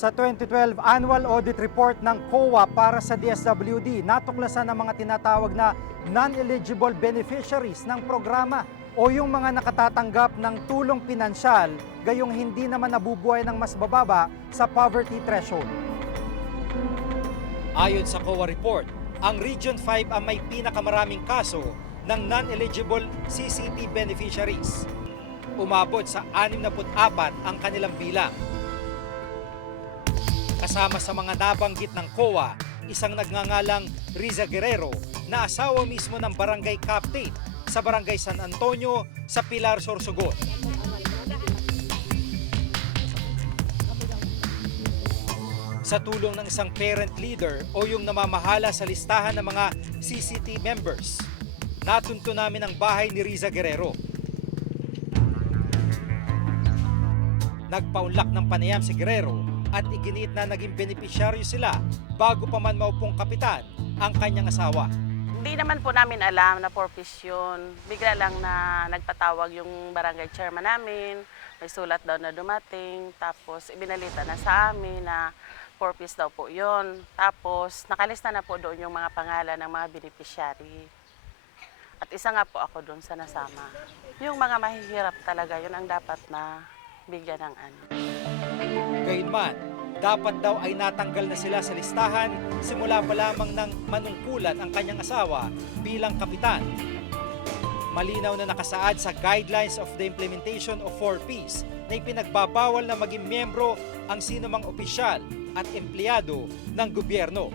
Sa 2012 Annual Audit Report ng COA para sa DSWD, natuklasan ang mga tinatawag na non-eligible beneficiaries ng programa o yung mga nakatatanggap ng tulong pinansyal gayong hindi naman nabubuhay ng mas bababa sa poverty threshold. Ayon sa COA report, ang Region 5 ang may pinakamaraming kaso ng non-eligible CCT beneficiaries. Umabot sa 64 ang kanilang bilang. Kasama sa mga nabanggit ng COA, isang nagngangalang Riza Guerrero na asawa mismo ng barangay captain sa barangay San Antonio sa Pilar, Sorsogon. Sa tulong ng isang parent leader o yung namamahala sa listahan ng mga CCT members, natunto namin ang bahay ni Riza Guerrero. Nagpaunlak ng panayam si Guerrero at iginiit na naging benepisyaryo sila bago pa man maupong kapitan ang kanyang asawa. Hindi naman po namin alam na purpose yun. Bigla lang na nagpatawag yung barangay chairman namin. May sulat daw na dumating. Tapos ibinalita na sa amin na purpose daw po yun. Tapos nakalista na po doon yung mga pangalan ng mga beneficiary. At isa nga po ako doon sa nasama. Yung mga mahihirap talaga, yun ang dapat na bigyan ng ano. Gayunman, dapat daw ay natanggal na sila sa listahan simula pa lamang ng manungkulan ang kanyang asawa bilang kapitan. Malinaw na nakasaad sa Guidelines of the Implementation of 4Ps na ipinagbabawal na maging miyembro ang sinumang opisyal at empleyado ng gobyerno.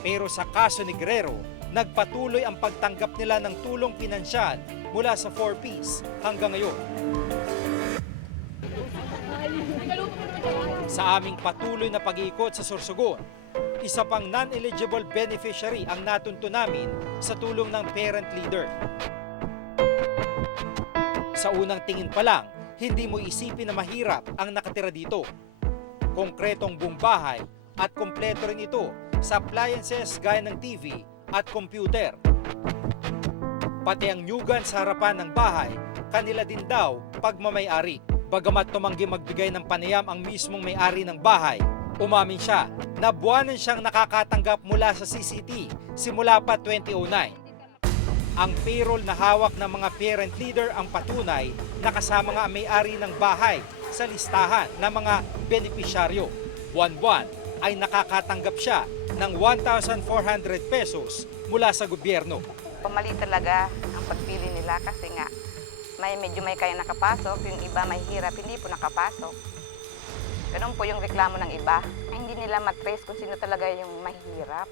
Pero sa kaso ni Guerrero, nagpatuloy ang pagtanggap nila ng tulong pinansyal mula sa 4Ps hanggang ngayon. Sa aming patuloy na pag-iikot sa Sorsogon, isa pang non-eligible beneficiary ang natunto namin sa tulong ng parent leader. Sa unang tingin pa lang, hindi mo isipin na mahirap ang nakatira dito. Konkretong buong bahay at kompleto rin ito sa appliances gaya ng TV at computer. Pati ang nyugan sa harapan ng bahay, kanila din daw pagmamayari. Bagamat tumanggi magbigay ng panayam ang mismong may-ari ng bahay, umamin siya na buwanan siyang nakakatanggap mula sa CCT simula pa 2009. Ang payroll na hawak ng mga parent leader ang patunay na kasama nga may-ari ng bahay sa listahan ng mga benepisyaryo. Buwan-buwan ay nakakatanggap siya ng 1,400 pesos mula sa gobyerno. Mali talaga ang pagpili nila kasi nga may medyo may kaya nakapasok, yung iba may hirap, hindi po nakapasok. Ganun po yung reklamo ng iba. Ay, hindi nila matrace kung sino talaga yung mahirap.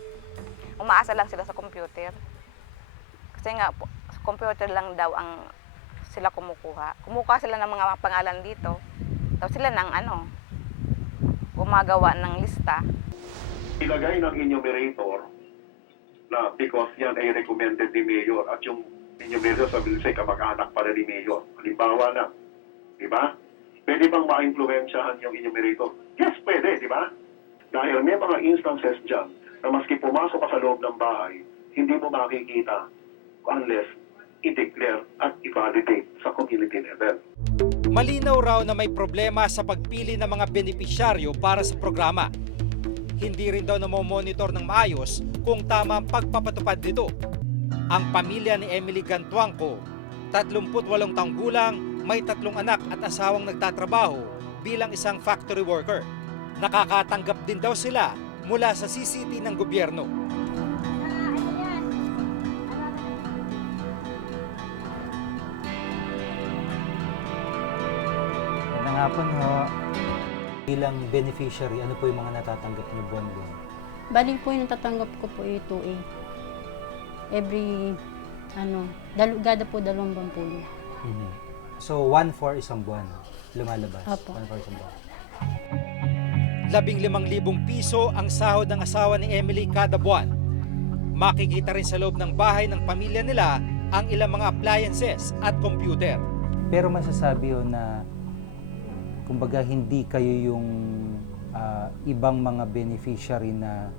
Umaasa lang sila sa computer. Kasi nga, po, sa computer lang daw ang sila kumukuha. Kumukuha sila ng mga pangalan dito. Tapos sila ng ano, gumagawa ng lista. ilagay ng enumerator na because yan ay recommended ni Mayor at yung enumerator sabi say kamag-anak para ni Mayor. Halimbawa na, di ba? Pwede bang ma-influensyahan yung enumerator? Yes, pwede, di ba? Dahil may mga instances dyan na maski pumasok ka sa loob ng bahay, hindi mo makikita unless i-declare at i-validate sa community level. Malinaw raw na may problema sa pagpili ng mga benepisyaryo para sa programa. Hindi rin daw namomonitor ng maayos kung tama ang pagpapatupad nito. Ang pamilya ni Emily Gantuangco, 38 taong gulang, may tatlong anak at asawang nagtatrabaho bilang isang factory worker. Nakakatanggap din daw sila mula sa CCT ng gobyerno. Magandang hapon ho. Bilang beneficiary, ano po yung mga natatanggap niyo buwan-buwan? Bali po yung natatanggap ko po ito eh. Every, ano, dal gada po dalawang buwan po yun. Mhm. So, one for isang buwan lumalabas. Apo. One for isang buwan. labing limang libong piso ang sahod ng asawa ni Emily kada buwan. Makikita rin sa loob ng bahay ng pamilya nila ang ilang mga appliances at computer. Pero masasabi ho na kumbaga hindi kayo yung ah, ibang mga beneficiary na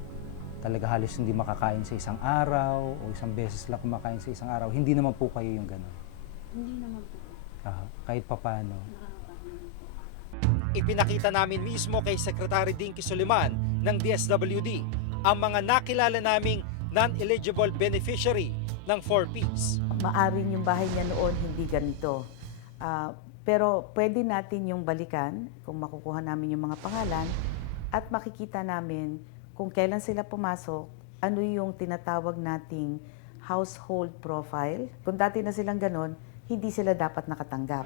talaga halos hindi makakain sa isang araw o isang beses lang kumakain sa isang araw. Hindi naman po kayo yung gano'n. Hindi naman po. Ah, kahit papano. Ipinakita namin mismo kay Secretary Dinky Suliman ng DSWD ang mga nakilala naming non-eligible beneficiary ng 4Ps. maaring yung bahay niya noon hindi ganito. Ah, pero pwede natin yung balikan kung makukuha namin yung mga pangalan at makikita namin kung kailan sila pumasok, ano yung tinatawag nating household profile. Kung dati na silang ganon, hindi sila dapat nakatanggap.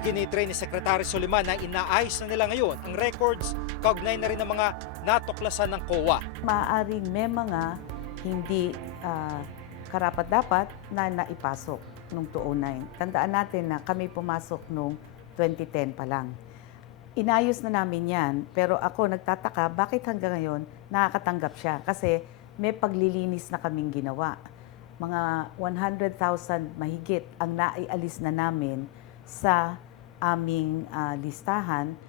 Iginitrain ni Secretary Suliman na inaayos na nila ngayon ang records kaugnay na rin ng mga natuklasan ng COA. Maaaring may mga hindi ah, karapat-dapat na naipasok nung 2009. Tandaan natin na kami pumasok nung 2010 pa lang. Inayos na namin yan, pero ako nagtataka bakit hanggang ngayon nakakatanggap siya? Kasi may paglilinis na kaming ginawa. Mga 100,000 mahigit ang naialis na namin sa aming ah, listahan